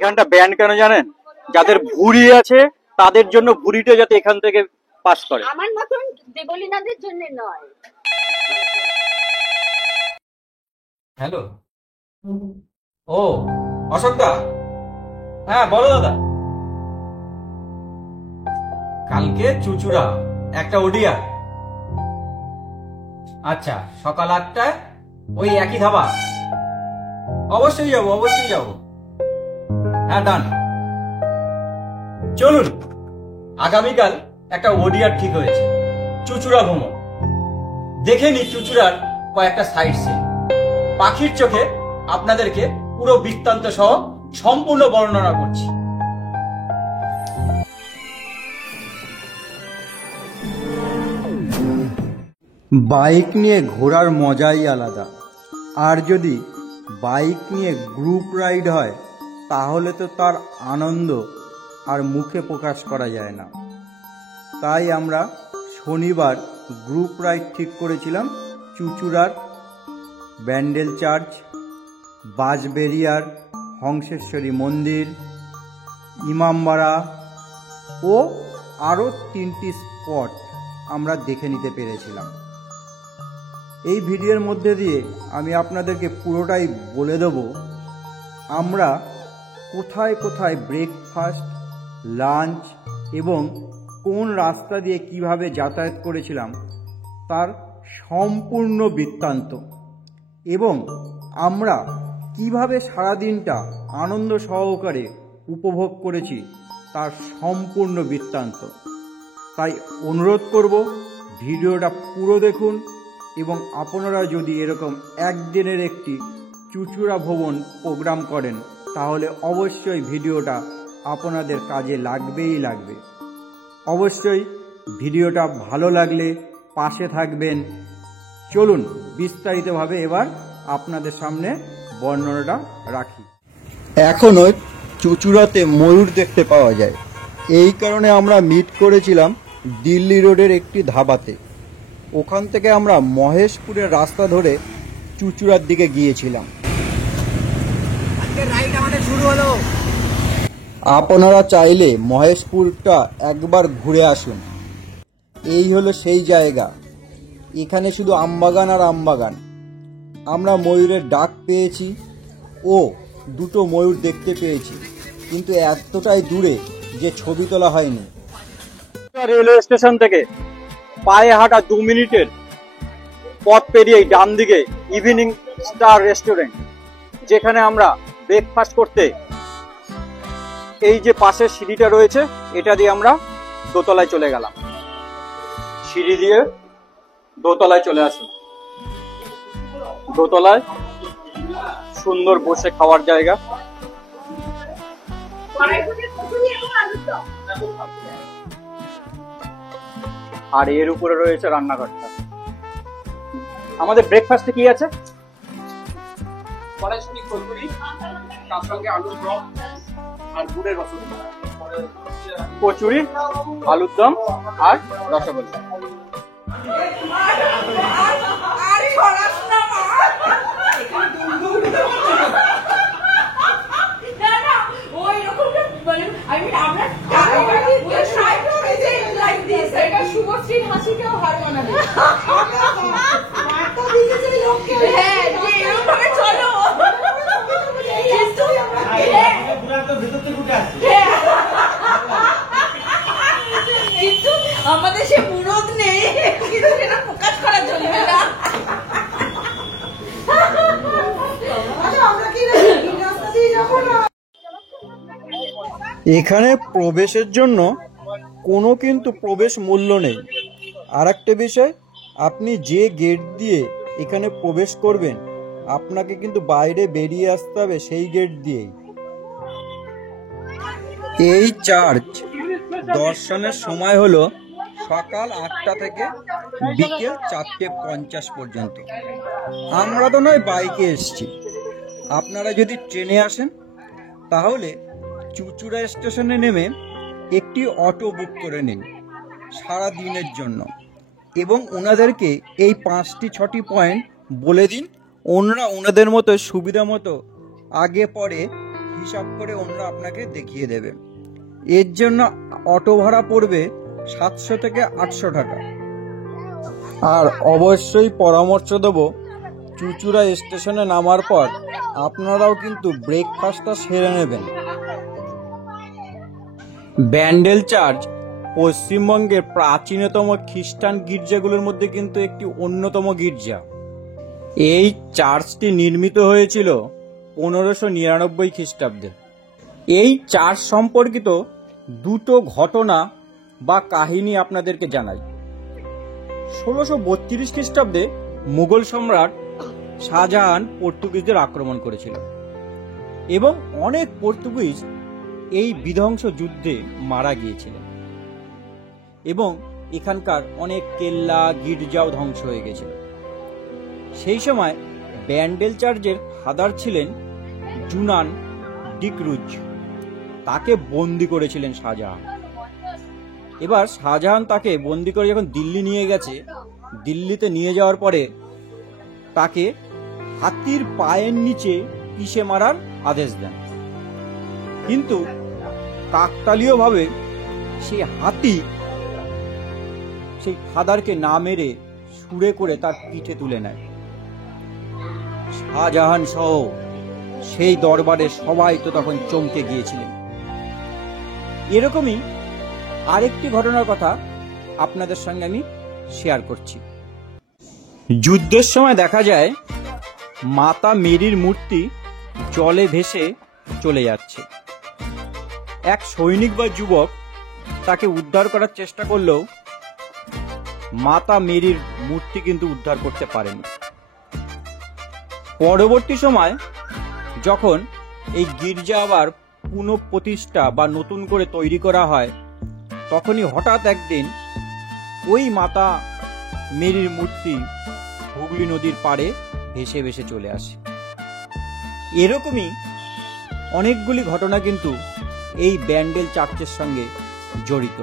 এখানটা ব্যান কেন জানেন? যাদের ভুঁড়ি আছে তাদের জন্য, ভুঁড়িটা যাতে এখান থেকে পাস করে। আমার মতন দেবলীনাদের জন্য নয়। হ্যালো, ও অশোক দা, হ্যাঁ বলো দাদা। কালকে চুচুড়া একটা ওডিয়া। আচ্ছা, সকাল 8টায় ওই একই ধাবা। অবশ্যই যাবো, অবশ্যই যাবো। হ্যাঁ ডান। চলুন, আগামীকাল একটা ওডিয়ার ঠিক হয়েছে, চুচুড়া ভ্রমণ। দেখে নি চুচুড়ার কয়েকটা সাইট সিন। পাখির চোখে আপনাদেরকে পুরো বৃত্তান্ত সহ সম্পূর্ণ বর্ণনা করছি। বাইক নিয়ে ঘোরার মজাই আলাদা। আর যদি বাইক নিয়ে গ্রুপ রাইড হয় তাহলে তো তার আনন্দ আর মুখে প্রকাশ করা যায় না। তাই আমরা শনিবার গ্রুপ রাইড ঠিক করেছিলাম চুচুড়ার ব্যান্ডেল চার্চ, বাঁশবেড়িয়ার হংসেশ্বরী মন্দির, ইমামবাড়া ও আরও 3টি স্পট আমরা দেখে নিতে পেরেছিলাম। এই ভিডিওর মধ্যে দিয়ে আমি আপনাদেরকে পুরোটাই বলে দেব আমরা কোথায় কোথায় ব্রেকফাস্ট, লাঞ্চ এবং কোন রাস্তা দিয়ে কিভাবে যাতায়াত করেছিলাম তার সম্পূর্ণ বৃত্তান্ত, এবং আমরা কিভাবে সারাদিনটা আনন্দ সহকারে উপভোগ করেছি তার সম্পূর্ণ বৃত্তান্ত। তাই অনুরোধ করব ভিডিওটা পুরো দেখুন, এবং আপনারা যদি এরকম একদিনের একটি চুচুড়া ভ্রমণ প্রোগ্রাম করেন তাহলে অবশ্যই ভিডিওটা আপনাদের কাজে লাগবেই লাগবে। অবশ্যই ভিডিওটা ভালো লাগলে পাশে থাকবেন। চলুন বিস্তারিতভাবে এবার আপনাদের সামনে বর্ণনাটা রাখি। এখনও চুচুড়াতে ময়ূর দেখতে পাওয়া যায়, এই কারণে আমরা মিট করেছিলাম দিল্লি রোডের একটি ধাবাতে। ওখান থেকে আমরা মহেশপুরের রাস্তা ধরে চুচুড়ার দিকে গিয়েছিলাম। আপনারা চাইলে মহেশপুরটা একবার ঘুরে আসুন। এই হলো সেই জায়গা, এখানে শুধু আমবাগান আর আমবাগান। আমরা ময়ূরের ডাক পেয়েছি ও 2টো ময়ূর দেখতে পেয়েছি, কিন্তু এতটাই দূরে যে ছবি তোলা হয়নি। রেলওয়ে স্টেশন থেকে পায়ে হাঁটা 2 মিনিটের পথ পেরিয়ে ডান দিকে ইভিনিং স্টার রেস্টুরেন্ট, যেখানে আমরা ব্রেকফাস্ট করতে এই যে পাশের সিঁড়িটা রয়েছে এটা দিয়ে আমরা দোতলায় চলে গেলাম। সিঁড়ি দিয়ে দোতলায় চলে আসুন। দোতলায় সুন্দর বসে খাওয়ার জায়গা। আর এর উপরে রয়েছে রান্নাঘরটা। আমাদের ব্রেকফাস্টে কি আছে? কড়াইশুঁটি কচুরি, তার সঙ্গে আলুর দম আর গুড়ের রসগোল্লা। কচুরি, আলুর দম আর রসগোল্লা। আমাদের সে মুরদ নেই, কিন্তু সেটা প্রকাশ করা চলবে না। এখানে প্রবেশের জন্য কোনো কিন্তু প্রবেশ মূল্য নেই। আর একটা বিষয়, আপনি যে গেট দিয়ে এখানে প্রবেশ করবেন আপনাকে কিন্তু বাইরে বেরিয়ে আসতে হবে সেই গেট দিয়েই। এই চার্চ দর্শনের সময় হলো সকাল 8টা থেকে বিকেল 4:50 পর্যন্ত। আমরা তো নয় বাইকে এসছি, আপনারা যদি ট্রেনে আসেন তাহলে চুচুড়া স্টেশনে নেমে একটি অটো বুক করে নিন সারা দিনের জন্য, এবং ওনাদেরকে এই 5টি 6টি পয়েন্ট বলে দিন। ওনারা ওনাদের মতো সুবিধা মতো আগে পরে হিসাব করে ওনারা আপনাকে দেখিয়ে দেবে। এর জন্য অটো ভাড়া পড়বে 700 থেকে 800 টাকা। আর অবশ্যই পরামর্শ দেব, চুঁচুড়া স্টেশনে নামার পর আপনারাও কিন্তু ব্রেকফাস্টটা সেরে নেবেন। ব্যান্ডেল চার্চ পশ্চিমবঙ্গের প্রাচীনতম খ্রিস্টান গির্জাগুলোর মধ্যে কিন্তু একটি অন্যতম গির্জা। এই চার্চটি নির্মিত হয়েছিল 1599 খ্রিস্টাব্দে। এই চার্চ সম্পর্কিত দুটো ঘটনা বা কাহিনী আপনাদেরকে জানাই। 1632 খ্রিস্টাব্দে মুঘল সম্রাট শাহজাহান পর্তুগিজদের আক্রমণ করেছিল এবং অনেক পর্তুগিজ এই বিধ্বংস যুদ্ধে মারা গিয়েছিলেন এবং এখানকার অনেক কেল্লা গির্জাও ধ্বংস হয়ে গেছিল। সেই সময় ব্যান্ডেল চার্চের ফাদার ছিলেন জুনান ডিক্রুজ। তাকে বন্দি করেছিলেন শাহজাহান। এবার শাহজাহান তাকে বন্দি করে যখন দিল্লি নিয়ে গেছে, দিল্লিতে নিয়ে যাওয়ার পরে তাকে হাতির পায়ের নিচে পিষে মারার আদেশ দেন। কিন্তু কাকতালীয়ভাবে সেই হাতি সেই ফাদারকে না মেরে সুরে করে তার পিঠে তুলে নেয়। শাহজাহান সহ সেই দরবারে সবাই তো তখন চমকে গিয়েছিলেন। এরকমই আরেকটি ঘটনার কথা আপনাদের সঙ্গে আমি শেয়ার করছি। যুদ্ধের সময় দেখা যায় মাতা মেরির মূর্তি জলে ভেসে চলে যাচ্ছে। এক সৈনিক বা যুবক তাকে উদ্ধার করার চেষ্টা করলেও মাতা মেরির মূর্তি কিন্তু উদ্ধার করতে পারেনি। পরবর্তী সময় যখন এই গির্জা আবার পুনঃপ্রতিষ্ঠা বা নতুন করে তৈরি করা হয়, তখনই হঠাৎ একদিন ওই মাতা মেরির মূর্তি হুগলি নদীর পাড়ে ভেসে ভেসে চলে আসে। এরকমই অনেকগুলি ঘটনা কিন্তু এই ব্যান্ডেল চার্চের সঙ্গে জড়িত।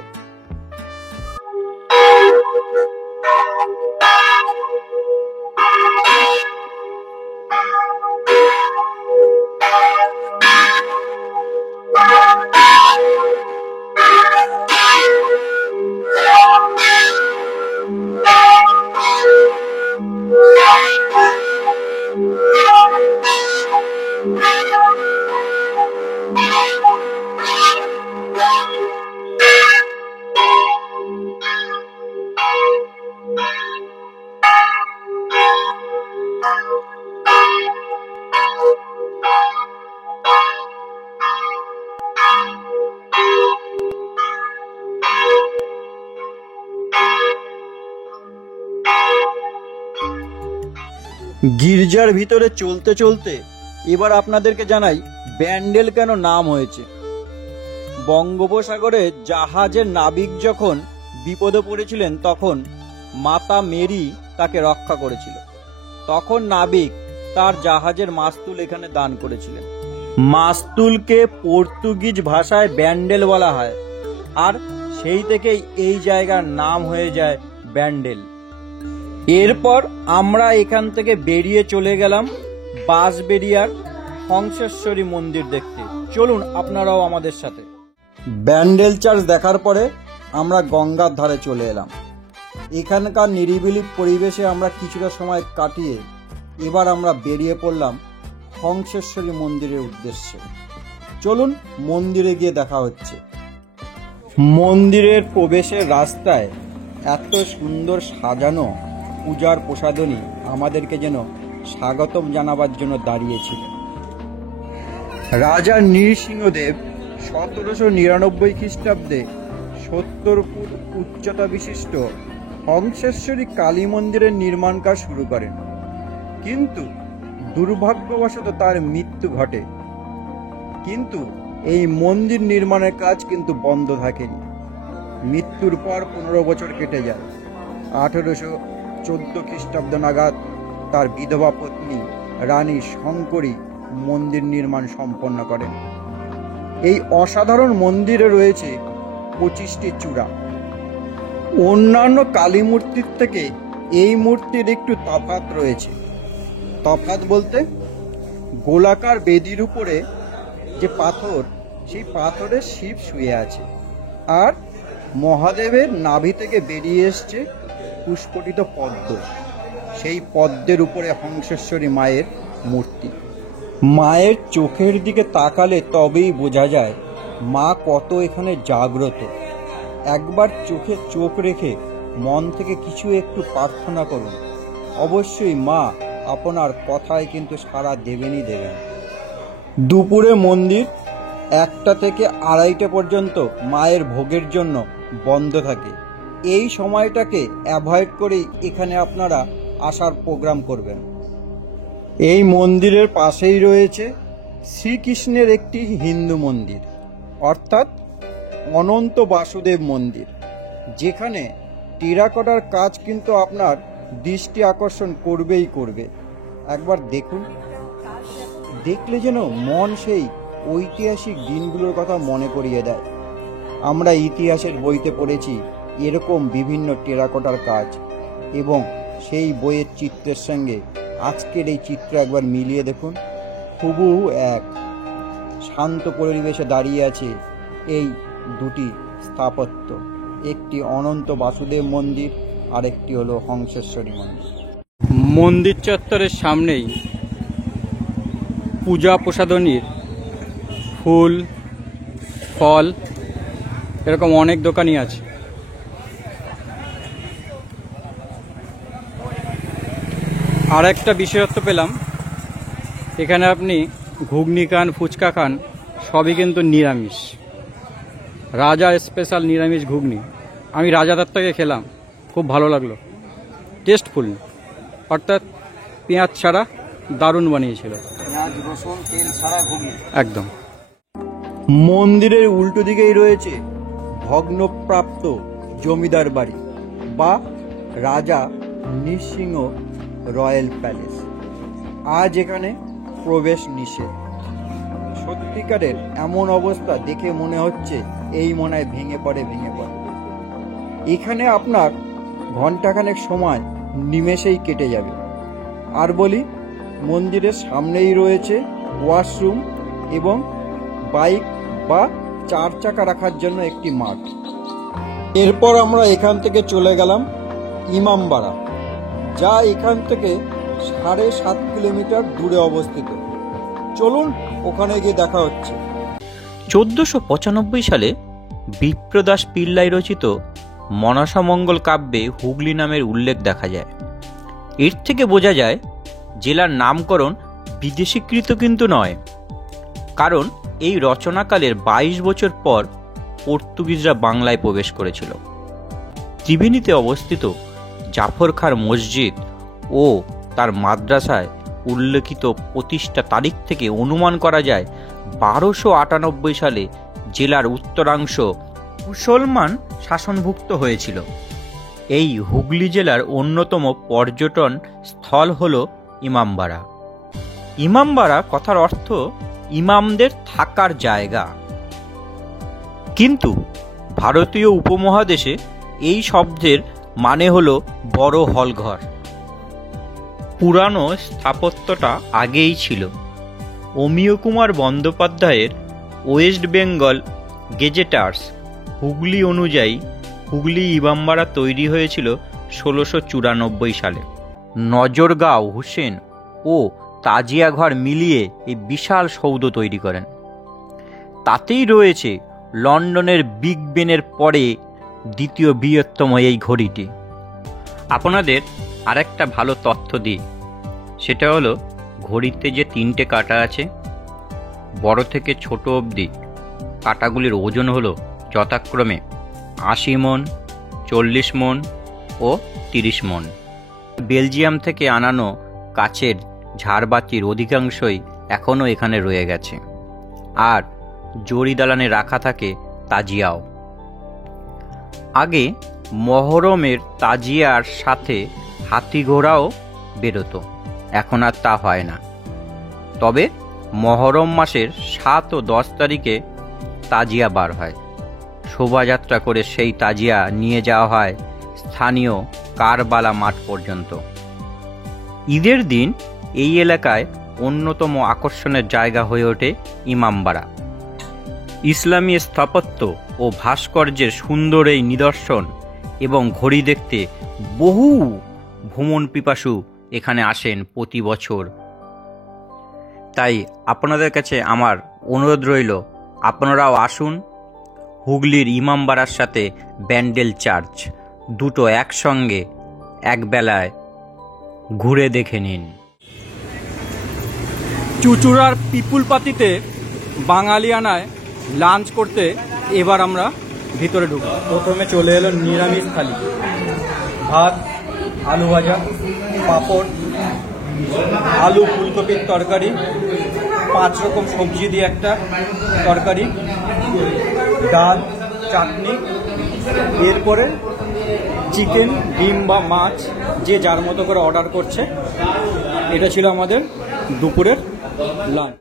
গির্জার ভিতরে চলতে চলতে এবার আপনাদেরকে জানাই ব্যান্ডেল কেন নাম হয়েছে। বঙ্গোপসাগরে জাহাজের নাবিক যখন বিপদে পড়েছিলেন তখন মাতা মেরি তাকে রক্ষা করেছিল। তখন নাবিক তার জাহাজের মাস্তুল এখানে দান করেছিলেন। মাস্তুলকে পর্তুগিজ ভাষায় ব্যান্ডেল বলা হয়, আর সেই থেকেই এই জায়গার নাম হয়ে যায় ব্যান্ডেল। এরপর আমরা এখান থেকে বেরিয়ে চলে গেলাম বাঁশবেড়িয়ার হংসেশ্বরী মন্দির দেখতে। চলুন আপনারাও আমাদের সাথে। ব্যান্ডেল চার্চ দেখার পরে আমরা গঙ্গার ধারে চলে এলাম। এখানকার নিরিবিলি পরিবেশে আমরা কিছুটা সময় কাটিয়ে এবার আমরা বেরিয়ে পড়লাম হংসেশ্বরী মন্দিরের উদ্দেশ্যে। চলুন মন্দিরে গিয়ে দেখা হচ্ছে। মন্দিরের প্রবেশের রাস্তায় এত সুন্দর সাজানো পূজার প্রসাধনী আমাদেরকে যেন স্বাগতম জানাবার জন্য দাঁড়িয়েছিল। রাজা নৃসিংহদেব 1799 খ্রিস্টাব্দে 70 ফুট উচ্চতা বিশিষ্ট হংসেশ্বরী কালী মন্দিরের নির্মাণ কাজ শুরু করেন, কিন্তু দুর্ভাগ্যবশত তার মৃত্যু ঘটে। কিন্তু এই মন্দির নির্মাণের কাজ কিন্তু বন্ধ থাকেনি। মৃত্যুর পর 15 বছর কেটে যায়। 1814 খ্রিস্টাব্দ নাগাদ তার বিধবা পত্নী রানী শঙ্করী মন্দির নির্মাণ সম্পন্ন করেন। এই অসাধারণ মন্দিরে রয়েছে 25টি চূড়া। অন্যান্য কালী মূর্তির থেকে এই মূর্তির একটু তফাৎ রয়েছে। তফাৎ বলতে গোলাকার বেদির উপরে যে পাথর, সেই পাথরের শিব শুয়ে আছে। আর মহাদেবের নাভি থেকে বেরিয়ে এসছে পুষ্পটিত পদ্ম। সেই পদ্মের উপরে হংসেশ্বরী মায়ের মূর্তি। মায়ের চোখের দিকে তাকালে তবেই বোঝা যায় মা কত এখানে জাগ্রত। একবার চোখে চোখ রেখে মন থেকে কিছু একটু প্রার্থনা করুন, অবশ্যই মা আপনার কথায় কিন্তু সাড়া দেবেনই দেবেন। দুপুরে মন্দির 1টা থেকে 2:30 পর্যন্ত মায়ের ভোগের জন্য বন্ধ থাকে। এই সময়টাকে অ্যাভয়েড করেই এখানে আপনারা আসার প্রোগ্রাম করবেন। এই মন্দিরের পাশেই রয়েছে শ্রীকৃষ্ণের একটি হিন্দু মন্দির, অর্থাৎ অনন্ত বাসুদেব মন্দির, যেখানে টেরাকোটার কাজ কিন্তু আপনার দৃষ্টি আকর্ষণ করবেই করবে। একবার দেখুন, দেখলে যেন মন সেই ঐতিহাসিক দিনগুলোর কথা মনে করিয়ে দেয়। আমরা ইতিহাসের বইতে পড়েছি এরকম বিভিন্ন টেরাকোটার কাজ, এবং সেই বইয়ের চিত্রের সঙ্গে আজকের এই চিত্র একবার মিলিয়ে দেখুন, হুবহু এক। শান্ত পরিবেশে দাঁড়িয়ে আছে এই দুটি স্থাপত্য, একটি অনন্ত বাসুদেব মন্দির আর একটি হলো হংসেশ্বরী মন্দির। মন্দির চত্বরের সামনেই পূজা প্রসাদনীর ফুল, ফল, এরকম অনেক দোকানই আছে। আর একটা বিশেষত্ব পেলাম, এখানে আপনি ঘুগনি খান, ফুচকা খান, সবই কিন্তু নিরামিষ। রাজা স্পেশাল নিরামিষ ঘুগনি আমি রাজাদার থেকে খেলাম, খুব ভালো লাগলো, টেস্টফুল, অর্থাৎ পেঁয়াজ ছাড়া দারুণ বানিয়েছিল, পেঁয়াজ রসুন তেল ছাড়া ঘুগনি একদম। মন্দিরের উল্টো দিকেই রয়েছে ভগ্নপ্রাপ্ত জমিদার বাড়ি বা রাজা নৃসিংহ রয়্যাল প্যালেস। আজ এখানে প্রবেশ নিষেধ। সত্যিকারের এমন অবস্থা দেখে মনে হচ্ছে এই মনে হয় ভেঙে পড়ে। এখানে আপনার ঘন্টাখানেক সময় নিমেষেই কেটে যাবে। আর বলি, মন্দিরের সামনেই রয়েছে ওয়াশরুম এবং বাইক বা 4 চাকা রাখার জন্য একটি মাঠ। এরপর আমরা এখান থেকে চলে গেলাম ইমামবাড়া, যা এখান থেকে 7.5 কিলোমিটার দূরে অবস্থিত। চলুন ওখানে গিয়ে দেখা হচ্ছে। 1495 সালে বিপ্রদাস পিল্লাই রচিত মনসামঙ্গল কাব্যে হুগলি নামের উল্লেখ দেখা যায়। এর থেকে বোঝা যায় জেলার নামকরণ বিদেশীকৃত কিন্তু নয়, কারণ এই রচনাকালের 22 বছর পর পর্তুগিজরা বাংলায় প্রবেশ করেছিল। ত্রিবেণীতে অবস্থিত জাফর খাঁর মসজিদ ও তার মাদ্রাসায় উল্লেখিত প্রতিষ্ঠা তারিখ থেকে অনুমান করা যায় 1298 সালে জেলার উত্তরাংশ মুসলমান শাসনভুক্ত হয়েছিল। এই হুগলি জেলার অন্যতম পর্যটন স্থল হল ইমামবাড়া। ইমামবাড়া কথার অর্থ ইমামদের থাকার জায়গা, কিন্তু ভারতীয় উপমহাদেশে এই শব্দের মানে হল বড় হলঘর। পুরানো স্থাপত্যটা আগেই ছিল। অমিয় কুমার বন্দ্যোপাধ্যায়ের ওয়েস্ট বেঙ্গল গেজেটার্স হুগলি অনুযায়ী হুগলি ইমামবাড়া তৈরি হয়েছিল 1694 সালে। নজরগাঁও হুসেন ও তাজিয়া ঘর মিলিয়ে এই বিশাল সৌধ তৈরি করেন। তাতেই রয়েছে লন্ডনের বিগ বেনের পরে দ্বিতীয় বৃহত্তম এই ঘড়িটি। আপনাদের আরেকটা ভালো তথ্য দিই, সেটা হলো ঘড়িতে যে 3টে কাঁটা আছে, বড় থেকে ছোট অবধি কাঁটাগুলির ওজন হলো যথাক্রমে 80 মণ, 40 মণ ও 30 মণ। বেলজিয়াম থেকে আনানো কাচের ঝাড়বাতির অধিকাংশই এখনও এখানে রয়ে গেছে, আর জরি দালানে রাখা থাকে তাজিয়াও। আগে মহরমের তাজিয়ার সাথে হাতি ঘোড়াও বেরোতো, এখন আর তা হয় না। তবে মহরম মাসের 7 ও 10 তারিখে তাজিয়া বার হয়। শোভাযাত্রা করে সেই তাজিয়া নিয়ে যাওয়া হয় স্থানীয় কারবালা মাঠ পর্যন্ত। ঈদের দিন এই এলাকায় অন্যতম আকর্ষণের জায়গা হয়ে ওঠে ইমামবাড়া। ইসলামী স্থাপত্য ও ভাস্কর্যের সুন্দর এই নিদর্শন এবং ঘড়ি দেখতে বহু ভ্রমণ পিপাসু এখানে আসেন প্রতি বছর। তাই আপনাদের কাছে আমার অনুরোধ রইল, আপনারাও আসুন। হুগলির ইমামবাড়ার সাথে ব্যান্ডেল চার্চ দুটো একসঙ্গে একবেলায় ঘুরে দেখে নিন। চুচুড়ার পিপুল পাতিতে বাঙালিয়ানায় লাঞ্চ করতে এবার আমরা ভিতরে ঢুকবো। প্রথমে চলে এলো নিরামিষ থালি, ভাত, আলু ভাজা, পাঁপড়, আলু ফুলকপির তরকারি, 5 রকম সবজি দিয়ে একটা তরকারি, ডাল, চাটনি, এরপরে চিকেন, ডিম বা মাছ যে যার মতো করে অর্ডার করছে। এটা ছিল আমাদের দুপুরের লাঞ্চ।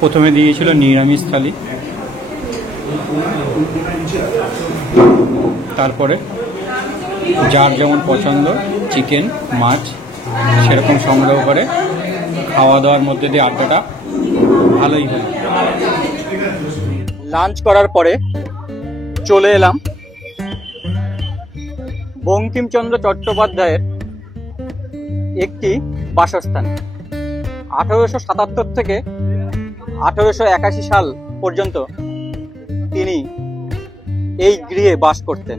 প্রথমে দিয়েছিল নিরামিষ থালি, তারপরে যার যেমন পছন্দ চিকেন, মাছ সেরকম সংগ্রহ করে খাওয়া দাওয়ার মধ্যে দিয়ে আড্ডাটা ভালোই হয়। লাঞ্চ করার পরে চলে এলাম বঙ্কিমচন্দ্র চট্টোপাধ্যায়ের একটি বাসস্থান। 1877 থেকে 1881 সাল পর্যন্ত তিনি এই গৃহে বাস করতেন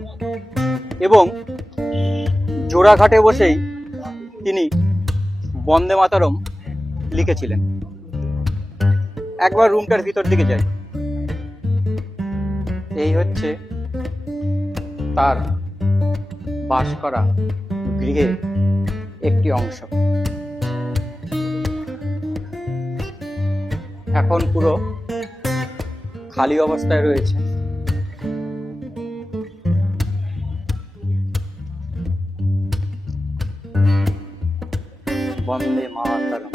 এবং জোড়াঘাটে বসেই তিনি বন্দে মাতরম লিখেছিলেন। একবার রুমটার ভিতর দিকে যাই। এই হচ্ছে তার বাস করা গৃহের একটি অংশ। এখন পুরো খালি অবস্থায় রয়েছে। বন্দে মাতরম।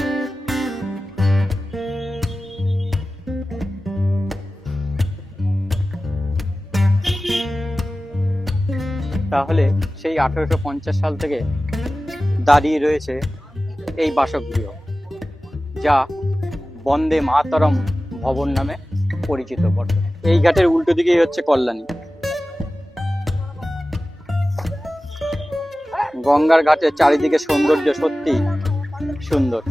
তাহলে সেই 1850 সাল থেকে দাঁড়িয়ে রয়েছে এই বাসগৃহ, যা বন্দে মাতরম ভবন নামে পরিচিত বটে। এই ঘাটের উল্টো দিকেই হচ্ছে কল্যাণী। গঙ্গার ঘাটের চারিদিকে সৌন্দর্য সত্যি সুন্দর।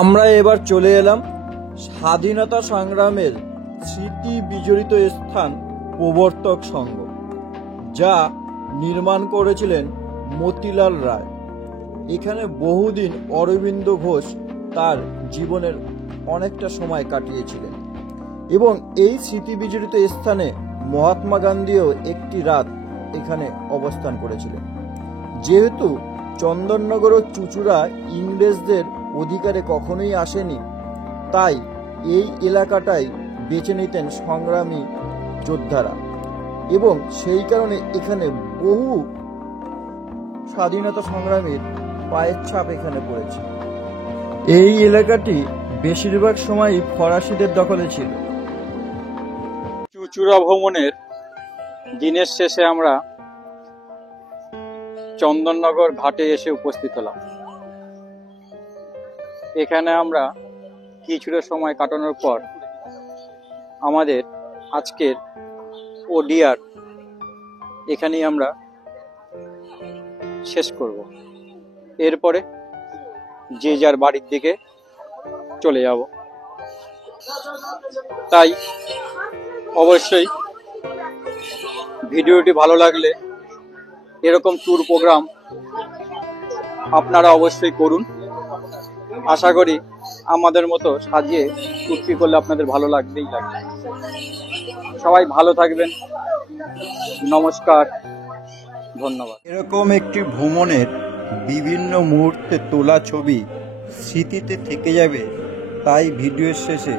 আমরা এবার চলে এলাম স্বাধীনতা সংগ্রামের স্মৃতি বিজড়িত স্থান প্রবর্তক সংঘ, যা নির্মাণ করেছিলেন মতিলাল রায়। এখানে বহুদিন অরবিন্দ ঘোষ তার জীবনের অনেকটা সময় কাটিয়েছিলেন এবং এই স্মৃতি বিজড়িত স্থানে মহাত্মা গান্ধীও একটি রাত এখানে অবস্থান করেছিলেন। যেহেতু চন্দননগর ও চুচুড়া ইংরেজদের অধিকারে কখনোই আসেনি, তাই এই এলাকাটাই বেছে নিতেন সংগ্রামী যোদ্ধারা এবং সেই কারণে এখানে বহু স্বাধীনতা সংগ্রামীর পায়ের ছাপ এখানে পড়েছে। এই এলাকাটি বেশিরভাগ সময়ই ফরাসিদের দখলে ছিল। চুচুড়া ভ্রমণের দিনের শেষে আমরা চন্দননগর ঘাটে এসে উপস্থিত হলাম। এখানে আমরা কিছুটা সময় কাটানোর পর আমাদের আজকের ওডিআর এখানেই আমরা শেষ করব। এরপরে যে যার বাড়ির দিকে চলে যাব। তাই অবশ্যই ভিডিওটি ভালো লাগলে এরকম ট্যুর প্রোগ্রাম আপনারা অবশ্যই করুন। আশা করি আমাদের মতো সাজিয়ে ট্যুরটি করলে আপনাদের ভালো লাগবেই লাগবে। সবাই ভালো থাকবেন। নমস্কার, ধন্যবাদ। এরকম একটি ভ্রমণের বিভিন্ন মুহূর্তে তোলা ছবি স্মৃতিতে থেকে যাবে, তাই ভিডিওর শেষে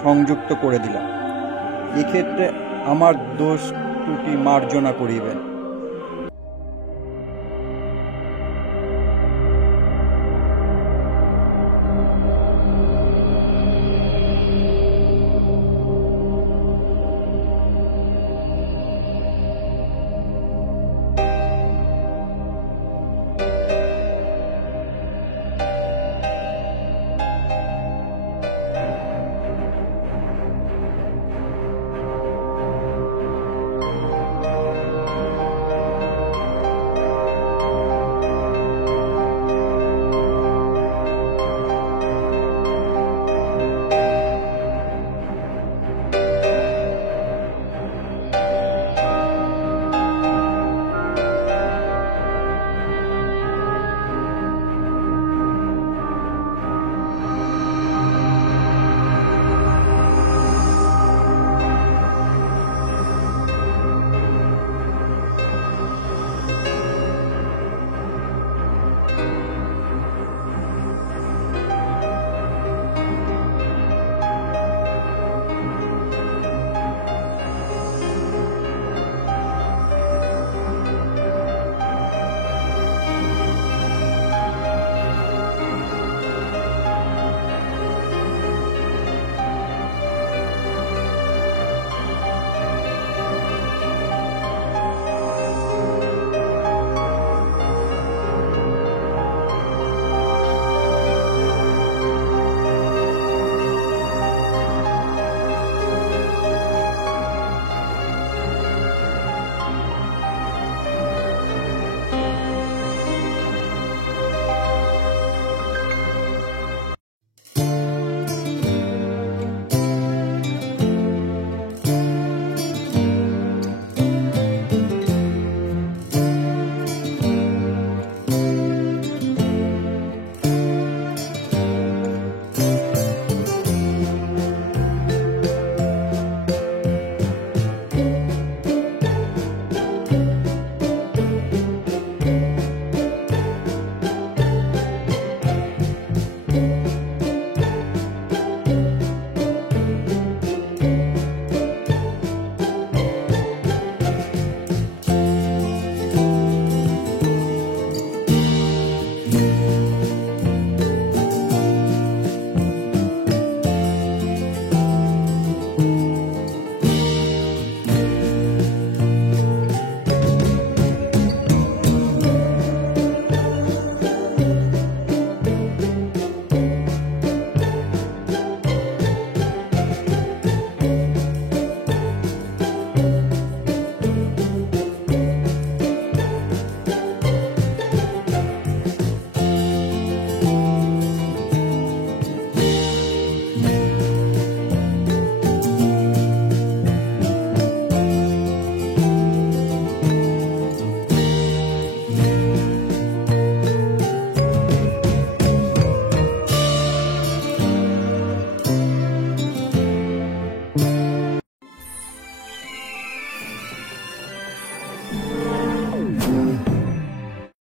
সংযুক্ত করে দিলাম। এক্ষেত্রে আমার দোষ ত্রুটি মার্জনা করিবেন।